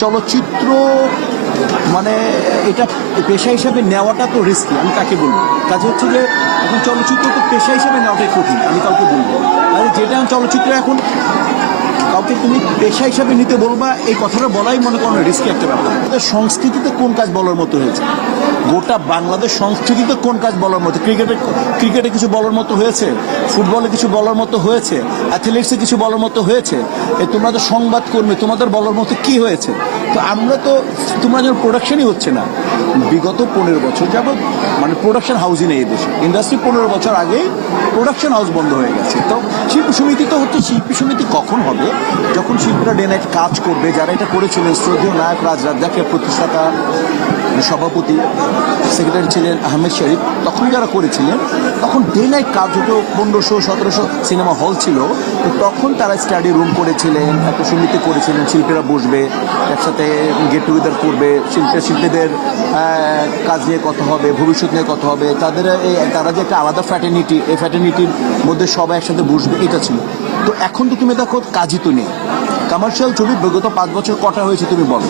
চলচ্চিত্র মানে এটা পেশা হিসাবে নেওয়াটা তো রিস্কি আমি কাকে বলব? কাজে হচ্ছে যে, এখন চলচ্চিত্র তো পেশা হিসাবে নেওয়াটাই কঠিন, আমি কাউকে বলব আর যেটা চলচ্চিত্র এখন কাউকে তুমি পেশা হিসাবে নিতে বলবা, এই কথাটা বলাই মনে করো রিস্কি একটা ব্যাপার। সংস্কৃতিতে কোন কাজ বলার মতো হয়েছে? গোটা বাংলাদেশ সংস্কৃতিতে কোন কাজ বলার মতো? ক্রিকেটে ক্রিকেটে কিছু বলার মতো হয়েছে? ফুটবলে কিছু বলার মতো হয়েছে? অ্যাথলেটিক্সে কিছু বলার মতো হয়েছে? এ তোমাদের সংবাদ কর্মী তোমাদের বলার মতো কি হয়েছে? তো আমরা তো, তোমরা যেন প্রোডাকশনই হচ্ছে না। বিগত পনেরো বছর যাবত মানে প্রোডাকশন হাউসই নেই দেশে। ইন্ডাস্ট্রি পনেরো বছর আগেই প্রোডাকশন হাউস বন্ধ হয়ে গেছে। তো শিল্পী সমিতি তো হচ্ছে শিল্পী সমিতি কখন হবে? যখন শিল্পীরা ডে নাইট কাজ করবে, যারা এটা করেছিলেন শ্রদ্ধেয় নায়ক রাজ রাজ্জাকের প্রতিষ্ঠাতা সভাপতি, সেক্রেটারি ছিলেন আহমেদ শরীফ তখন যারা করেছিলেন, তখন ডে নাইট কাজ হতো পনেরোশো, সতেরোশো সিনেমা হল ছিল। তো তখন তারা স্টাডি রুম করেছিলেন, একটা সমিতি করেছিলেন, শিল্পীরা বসবে, একসাথে গেট টুগেদার করবে, শিল্পী, শিল্পীদের কাজ নিয়ে কথা হবে, ভবিষ্যৎ নিয়ে কথা হবে। তাদের, এই, তারা যে একটা আলাদা ফ্যাটার্নিটি এই ফ্যাটার্নিটির মধ্যে সবাই একসাথে বসবে, এটা ছিল। তো এখন তো তুমি দেখো, কাজই তো নেই। কমার্শিয়াল ছবি বিগত পাঁচ বছর কটা হয়েছে তুমি বলো।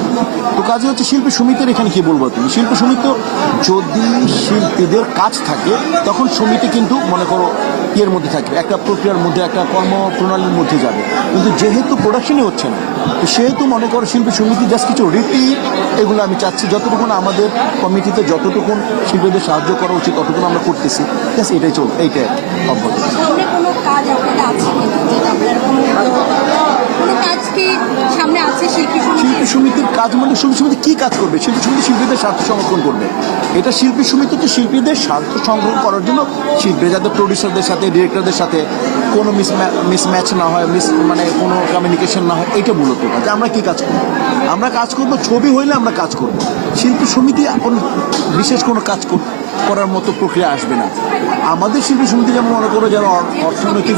তো কাজে হচ্ছে শিল্পী সমিতির এখানে কি বলব তুমি? শিল্পী সমিতি যদি শিল্পীদের কাজ থাকে, তখন সমিতি কিন্তু মনে করো ইয়ের মধ্যে থাকবে। একটা প্রক্রিয়ার মধ্যে, একটা কর্মপ্রণালীর মধ্যে যাবে। কিন্তু যেহেতু প্রোডাকশনই হচ্ছে না, তো সেহেতু মনে করো শিল্পী সমিতি জাস্ট কিছু রীতি এগুলো আমি চাচ্ছি। যতটুকু আমাদের কমিটিতে যতটুকু শিল্পীদের সাহায্য করা উচিত ততটুকু আমরা করতেছি। জাস্ট এটাই চল এইটাই অব্যাহত সামনে কোনো কাজ আপনাদের আছে কিনা যেটা আপনার কোনো কোনো কাজ কি সামনে আছে শিল্পী সমিতির কাজ মানে শিল্পী সমিতি কি কাজ করবে? শিল্পী সমিতি শিল্পীদের স্বার্থ সংরক্ষণ করবে। এটা শিল্পী সমিতি তো শিল্পীদের স্বার্থ সংরক্ষণ করার জন্য শিল্পী যাতে প্রডিউসারদের সাথে ডিরেক্টরদের সাথে কোনো মিস মিসম্যাচ না হয় মিস মানে কোনো কমিউনিকেশন না হয় এটা মূলত। কাজ আমরা কি কাজ করব? আমরা কাজ করব ছবি হইলে আমরা কাজ করব। শিল্পী সমিতি এখন বিশেষ কোনো কাজ কর- করার মতো প্রক্রিয়া আসবে না। আমাদের শিল্পী সমিতি যেমন মনে করো যারা অর- অর্থনৈতিক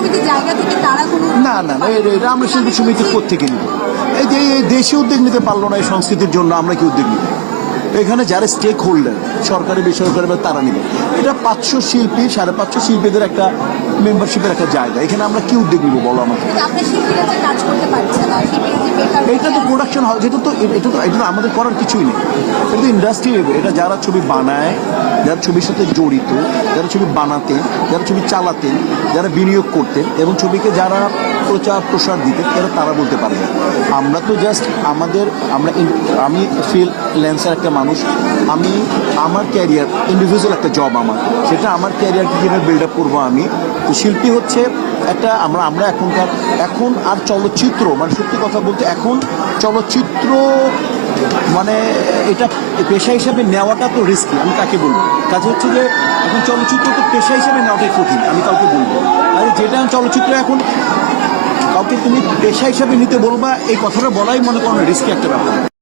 সমিতির জায়গা থেকে তারা কোনো না না না এটা- আমরা শিল্পী সমিতির থেকে নিব। এই যে এই দেশে উদ্যোগ নিতে পারল না এই সংস্কৃতির জন্য আমরা কি উদ্যোগ নিব? এখানে যারা স্টেক হোল্ডার সরকারি বেসরকারি বা তারা নেবে এটা পাঁচশো শিল্পী সাড়ে পাঁচশো শিল্পীদের একটা মেম্বারশিপের একটা জায়গা। এখানে আমরা কি উদ্যোগ নিব বলো আমাকে? এটা তো প্রোডাকশন হয় এটা তো এটা তো এটা তো আমাদের করার কিছুই নেই। এটা তো ইন্ডাস্ট্রি এটা যারা ছবি বানায় যারা ছবির সাথে জড়িত যারা ছবি বানাতেন যারা ছবি চালাতেন যারা বিনিয়োগ করতেন এবং ছবিকে যারা প্রচার প্রসার দিতে এরা তারা বলতে পারবে আমরা তো জাস্ট আমাদের, আমরা আমি ফিল ল্যান্সার একটা মানুষ, আমি, আমার ক্যারিয়ার ইন্ডিভিজুয়াল একটা জব আমার, সেটা আমার ক্যারিয়ারকে কীভাবে বিল্ড আপ করব আমি? তো শিল্পী হচ্ছে একটা, আমরা আমরা এখনকার, এখন আর চলচ্চিত্র মানে সত্যি কথা বলতে এখন চলচ্চিত্র মানে এটা পেশা হিসাবে নেওয়াটা তো রিস্কি আমি কাকে বলব? কাজে হচ্ছে যে এখন চলচ্চিত্র তো পেশা হিসাবে নেওয়াটাই কঠিন, আমি কাউকে বলব আর যেটা চলচ্চিত্র এখন কাউকে তুমি পেশা হিসাবে নিতে বলবা এই কথাটা বলাই মনে করো রিস্কি একটা ব্যাপার।